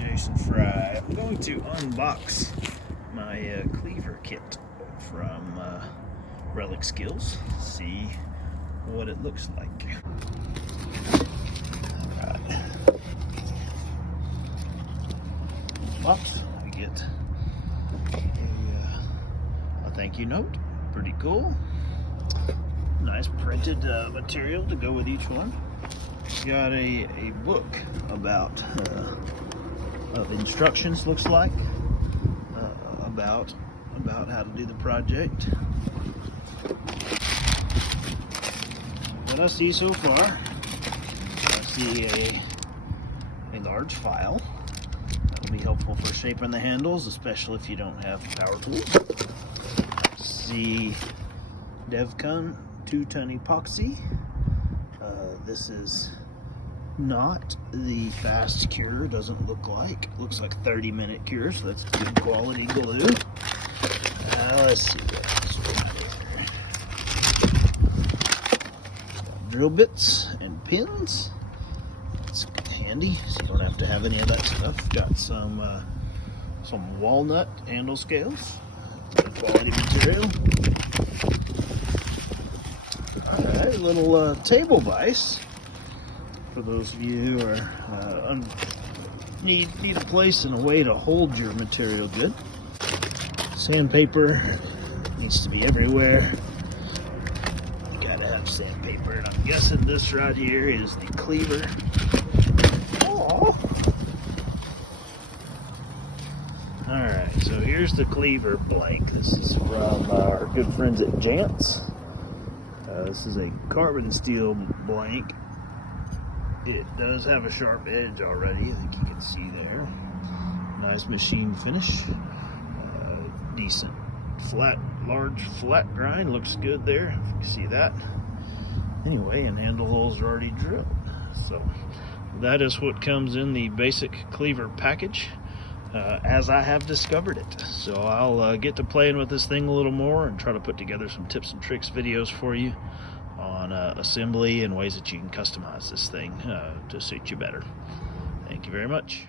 Jason Fry. I'm going to unbox my cleaver kit from Relic Skills, see what it looks like. Alright. Box, we get a thank you note. Pretty cool. Nice printed material to go with each one. Got a book about of instructions, looks like, about how to do the project. What I see so far, I see a large file. That'll be helpful for shaping the handles, especially if you don't have power tools. See DevCon 2-ton epoxy. This is not the fast cure, doesn't look like. Looks like 30-minute cure, so that's good quality glue. Let's see what else we got here. Got drill bits and pins. It's handy, so you don't have to have any of that stuff. Got some walnut handle scales. Good quality material. Alright, a little table vise for those of you who are need a place and a way to hold your material good. Sandpaper needs to be everywhere. You gotta have sandpaper, and I'm guessing this right here is the cleaver. Alright, so here's the cleaver blank. This is from our good friends at Jantz. This is a carbon steel blank. It does have a sharp edge already, I think you can see there. Nice machine finish. Decent large flat grind, looks good there, if you can see that. Anyway, and handle holes are already drilled. So that is what comes in the basic cleaver package, as I have discovered it. So I'll get to playing with this thing a little more and try to put together some tips and tricks videos for you on assembly and ways that you can customize this thing to suit you better. Thank you very much.